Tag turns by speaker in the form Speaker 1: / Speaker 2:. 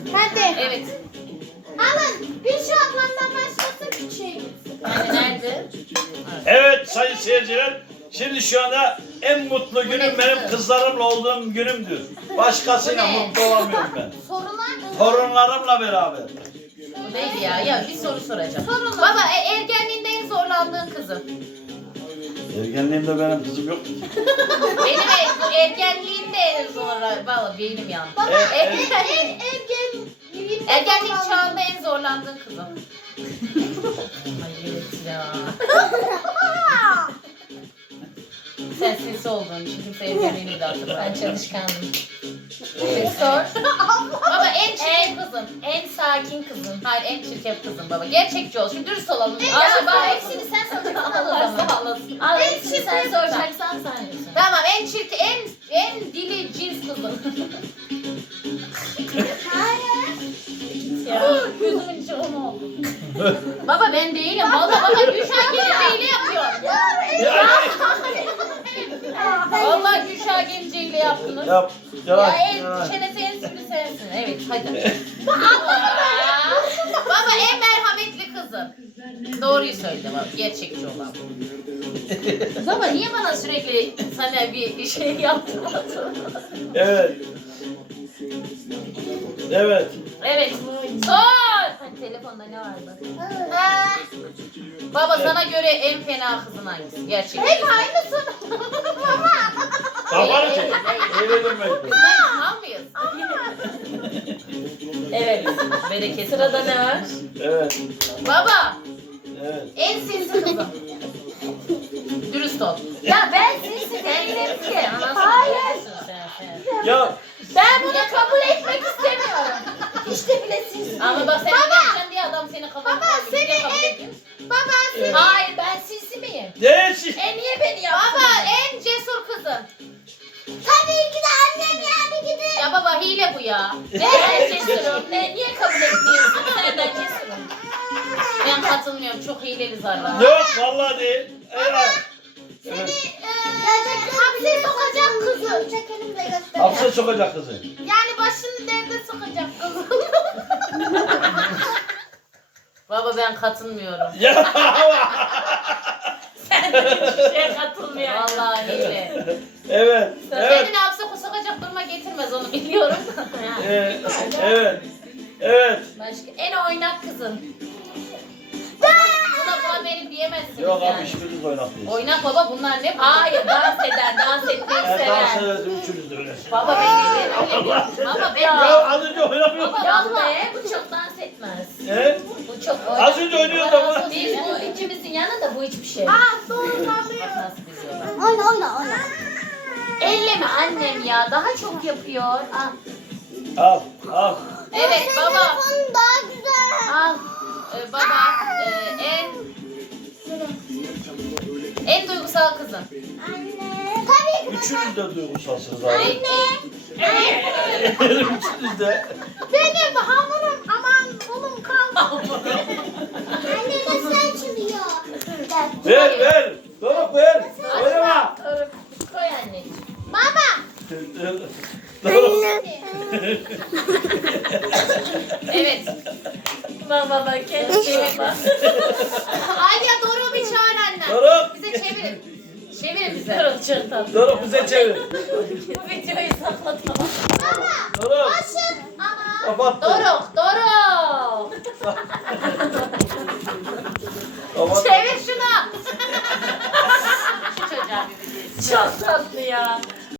Speaker 1: Hadi.
Speaker 2: Evet.
Speaker 1: Alın. Bir şu ablamdan başlasın küçüğe.
Speaker 2: Yani nerede?
Speaker 3: Evet sayın seyirciler. Şimdi şu anda en mutlu günüm benim kızlarımla olduğum günümdür. Başkasıyla
Speaker 2: Bu ne?
Speaker 3: mutlu olamıyorum ben.
Speaker 1: Sorular.
Speaker 3: Torunlarımla beraber.
Speaker 2: Bu neydi ya? Ya bir soru soracağım.
Speaker 1: Sorun.
Speaker 2: Baba ergenliğinde en zorlandığın kızım.
Speaker 3: Ergenliğimde benim kızım yok ki.
Speaker 2: Benim ergenliğinde en zorlandığım. Valla beynim yandı.
Speaker 1: Baba
Speaker 2: Ergen- Ergenlik
Speaker 1: çağ.
Speaker 2: çağında en zorlandığın kızım. Ay evet ya. Sen sinsi olduğun için kimse ergenliğini de hatırlamıyor. Ben çalışkandım. Sor. Baba en çirkin kızım. En sakin kızım. Hayır en çirkin kızım baba. Gerçekçi ol. Şimdi dürüst olalım.
Speaker 1: Ya
Speaker 2: baba
Speaker 1: hepsini sen soracaksın.
Speaker 2: Allah sağ olasın.
Speaker 1: Al,
Speaker 2: En
Speaker 1: hepsini
Speaker 2: çirkin
Speaker 1: sen
Speaker 2: soracaksan sen diyorsun. Tamam en çirkin en dili cins kızım.
Speaker 1: Hayır.
Speaker 2: Ya gözümün içi onu oldu. Baba ben değilim. Valla baba Gülşah Gemce'yle yapıyor. Valla Gülşah Gemce'yle yaptınız.
Speaker 3: Yap.
Speaker 2: Ya
Speaker 3: Yavaş.
Speaker 2: en
Speaker 3: yavaş.
Speaker 2: düşene sensin sensin. Evet hadi. Baba en merhametli kızım. Doğruyu söyle baba. Gerçekçi olan. Baba niye bana sürekli sana bir şey yaptırmadın?
Speaker 3: Evet. Evet.
Speaker 2: Evet. Sor. Hani telefonda ne var bak. Baba sana göre en fena kızın hangisi? Gerçekten.
Speaker 1: Hep aynısın. Baba.
Speaker 3: Kafanı çek. Eğledim ben.
Speaker 2: Tamam mıyız? Evet. Bereket. Sırada ne var?
Speaker 3: Evet.
Speaker 2: Baba.
Speaker 3: Evet.
Speaker 2: En sinsi kızım. Dürüst ol.
Speaker 1: Ya ben sinsi değilim ki.
Speaker 2: Hayır.
Speaker 3: Ya
Speaker 2: Ben bunu kabul etmek istemiyorum.
Speaker 1: İşte bile sinsi.
Speaker 2: Ama bak sen yapacaksın diye adam seni kabul etmiyor.
Speaker 1: Baba, seni
Speaker 2: Niye kabul
Speaker 1: en-
Speaker 2: ediyorsun?
Speaker 1: Baba seni.
Speaker 3: Evet.
Speaker 2: Hayır ben sinsi miyim?
Speaker 3: değişik.
Speaker 2: Niye beni yaptın? Baba en cesur kızım.
Speaker 1: Tabii ki de annem yani gidin.
Speaker 2: Ya baba hile bu ya. Ben cesurum. Niye kabul etmiyorsun? Senden cesurum. Ben katılmıyorum. Çok hileli zarlar.
Speaker 3: Yok vallahi değil. Evet.
Speaker 1: Seni
Speaker 3: Evet.
Speaker 1: hapse sokacak kızım. Çekelim de gösterelim.
Speaker 3: Hapse sokacak kızı.
Speaker 1: Yani başını derde sokacak kızım.
Speaker 2: Baba ben katılmıyorum.
Speaker 3: Ya.
Speaker 2: Sen de hiçbir şeye katılmıyorsun. Vallahi hile.
Speaker 3: Evet. Evet.
Speaker 2: Kendini hapse sokacak duruma getirmez onu biliyorum.
Speaker 3: Evet. Evet.
Speaker 2: Başka en oynak kızım. Buna benim diyemezsiniz
Speaker 3: Yok
Speaker 2: yani.
Speaker 3: abi hiçbiriniz oynattınız.
Speaker 2: Oynak baba bunlar ne? Hayır dans eder, dans etmeyi
Speaker 3: Ben dans
Speaker 2: sever.
Speaker 3: ederim üçünüz de öyle.
Speaker 2: Baba ben öyle Baba ben
Speaker 3: Ya az önce oynamıyordun.
Speaker 2: Baba vallahi bu çok dans etmez.
Speaker 3: He?
Speaker 2: Bu çok
Speaker 3: Az önce oynuyordu ama.
Speaker 2: Biz bu ikimizin yanında bu hiçbir şey.
Speaker 1: Doğru tabii.
Speaker 2: Bak nasıl biliyorlar.
Speaker 1: Oyna.
Speaker 2: Elleme annem ya daha çok yapıyor.
Speaker 3: Al. Al.
Speaker 2: Evet baba.
Speaker 1: Telefonun daha güzel.
Speaker 2: Al. Baba en duygusal kızım.
Speaker 1: Anne. Tabii ki de.
Speaker 3: Üçünüz de duygusalsınız abi.
Speaker 1: Anne.
Speaker 3: Üçünüz de.
Speaker 1: Benim hamurum aman oğlum kaldı. Anne nasıl açılıyor?
Speaker 3: Ver ver. Doruk ver. Oynama.
Speaker 2: Koy anneciğim.
Speaker 1: Baba.
Speaker 3: Doruk.
Speaker 2: Evet. Baba bak kendisi bak. Alya Doruk'u bir çağır anne.
Speaker 3: Doruk.
Speaker 2: Bize çevirin. Çevirin bize. Doruk çok tatlı.
Speaker 3: Doruk bize çevir.
Speaker 2: Bu videoyu saklatamam.
Speaker 3: Doruk.
Speaker 1: Başım. Ama.
Speaker 3: Kapattı.
Speaker 2: Doruk.
Speaker 3: Kapattı.
Speaker 2: Çevir şunu. Şu çocuğa bir video. Çok tatlı ya.